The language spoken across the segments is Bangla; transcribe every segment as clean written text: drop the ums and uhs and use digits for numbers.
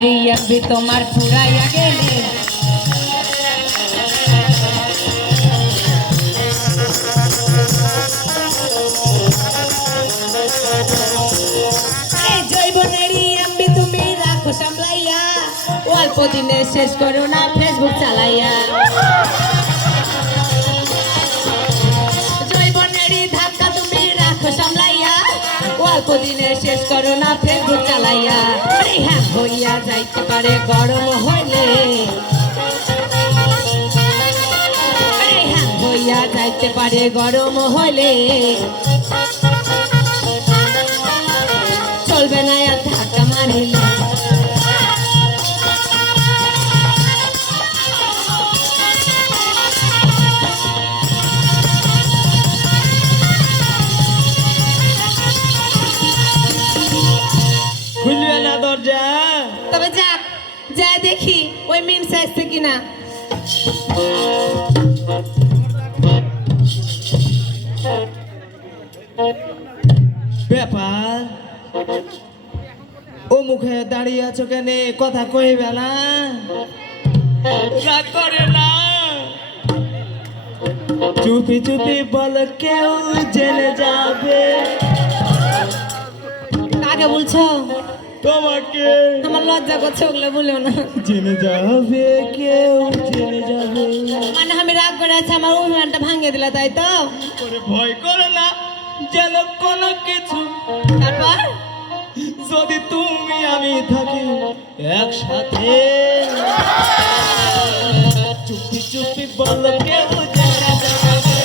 भी তোমার ফুরাইয়া গেলে জৈবনেরই এমবি তুমি রাখো সামলাইয়া অল্প দিনে শেষ করো না ফেসবুক চালাইয়া জৈবনেরই ধাক্কা তুমি রাখো সামলাইয়া অল্প দিনে শেষ করো না ফেসবুক চালাইয়া হ্যাঁ হইয়া যাইতে পারে গরম হইলে হ্যাঁ হইয়া যাইতে পারে গরম হইলে চলবে না আর ধাক্কা মারিলে খুলবে না দরজা। তবে যাক যা দেখি ওই মিমস আসছে কিনা। ব্যাপার ও মুখে দাঁড়িয়ে আছো কেন? কথা কইবে না? রাগ করে না, চুপি চুপি বল, কেউ জেনে যাবে। কাকে বলছো? তোমাকে। আমার লজ্জা করছে, ওগুলো বলো না। জেনে যাবে, কেউ জেনে যাবে। মানে আমি রাগ করে আছি, আমার অভিমানটা ভাঙিয়ে দিলা, তাই তো? করে ভয় করে না যেন কোনো কিছু। তারপর যদি তুমি আমি থাকি একসাথে, চুপি চুপি বল, কেউ জেনে যাবে,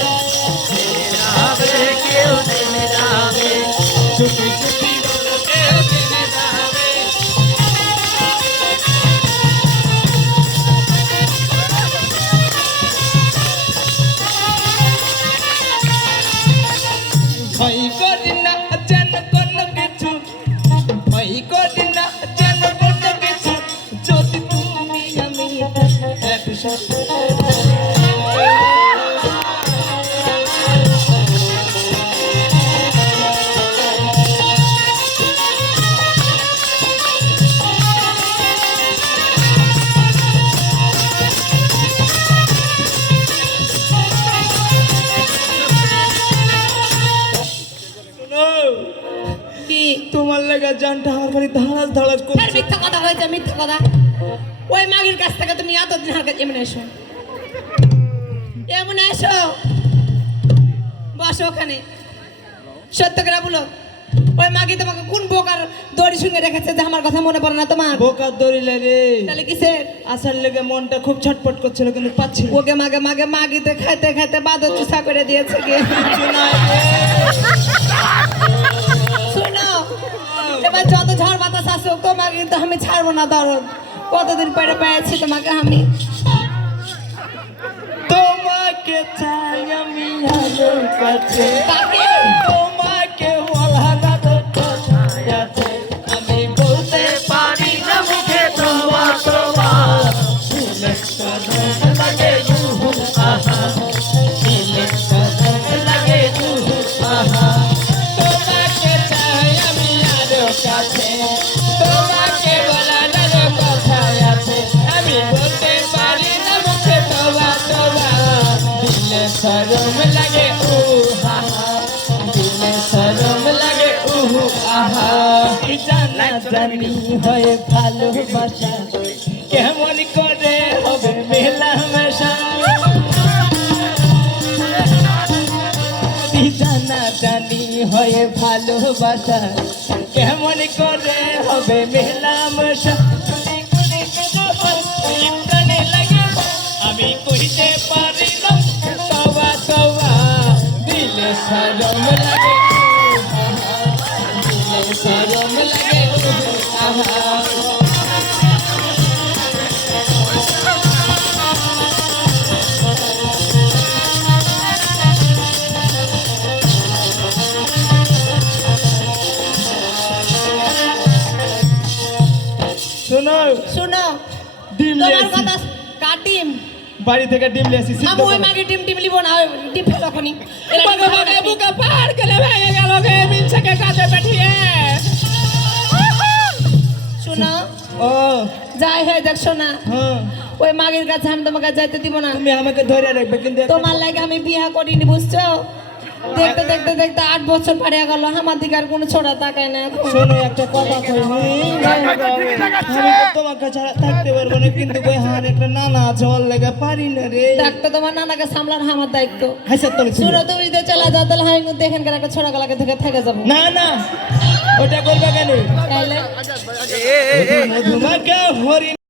কেউ জেনে যাবে, চুপি চুপি বল, কেউ জেনে যাবে। ভয় করি না যেন কোনো কিছু, ভয় করি না যেন কোনো কিছু, যদি তুমি আমি একসাথে। কি তোমার লাগা জানটা আমার খালি ধাড়াস ধাড়াস ফের করছে। মিথ্যা কথা হয়েছে, মিথ্যা কথা। ওই মাগির কাছ থেকে তুমি এতদিন হার কাছে এমন এসো, এমন এসো, বসো ওখানে, সত্য করে বলো, ওই মাগি তোমাকে কোন বোকার দড়ি সঙ্গে রেখেছে যে আমার কথা মনে পড়ে না তোমার? বোকার দড়িলে রে, তাহলে কিসের? আসার লেগে মনটা খুব ছটপট করছিল কিন্তু পাচ্ছি না। ওকে মাগে মাগে মাগিতে খাইতে খাইতে বাদর চুষা করে দিয়েছে কি? শোনো, এবার যত ঝড় বাতাস আসুক তোমাকে কিন্তু আমি ছাড়বো না। দরদ কতদিন পরে পেয়েছি তোমাকে আমি। তোমাকে চাই আমি আলোর কাছে, কাকে? তোমাকে বলার আদর কোথায় আছে? আমি বলতে পারি না মুখে তোমা তোমা, দিলে কদম লাগে রুহু আহা, দিলে কদম লাগে রুহু আহা। তোমাকে চাই আমি আলোর কাছে, তোমাকে বলার আদর কোথায় আছে? আমি বলতে পারি না মুখে তোমা তোমা, দিলে শরম লাগে ও আহা, দিলে শরম লাগে ও আহা। জানা জানি হয়ে ভালোবাসা কেমন করে হবে মেলামেশা, জানা জানি হয়ে ভালোবাসা কেমন করে হবে মেলামেশা। আমি কইতে পারি না তবা তবা, দিলে শরম লাগে আহা, দিলে শরম লাগে আহা। শোনো শোনো, ডিম তোমার লিয়েছি, কথা কাটিম। বাড়ি থেকে ডিম লিয়েছি। আমি ওই মাগে ডিম টিম লিবো না, ওই ডিম ফেলো খনি। বুকে পার গেলে ভেঙে গেল গে মিনসাকে কাজে পাঠিয়ে। শোনো, ও যাই হয় দেখছো না হ্যাঁ ওই মাগের কাছে আমি তোমাকে যাইতে দিব না তুমি আমাকে ধরে রাখবে কিন্তু তোমার লাগে আমি বিয়া করিনি বুঝছো দেখতে দেখতে দেখতে 8 বছর পাড়িয়া গেল আমার দিকে আর কোনো ছোড়া তাকায় না এখন। শোনো একটা কথা কই আমি তো তোমাকে ছাড়া থাকতে পারবো না কিন্তু কই হার একটা নানা আছে ওর লেগে পারি না রে ডাক্তার তোমার নানাকে সামলার আমার দায়িত্ব হাসা তোলে সুরত তুমি যদি চলে যাও তাহলে আমি কিন্তু এখানকার একটা ছোড়া গলাকে থেকে থেকে যাবো না না ওটা করবে কেন তাইলে মধুমাকে হরি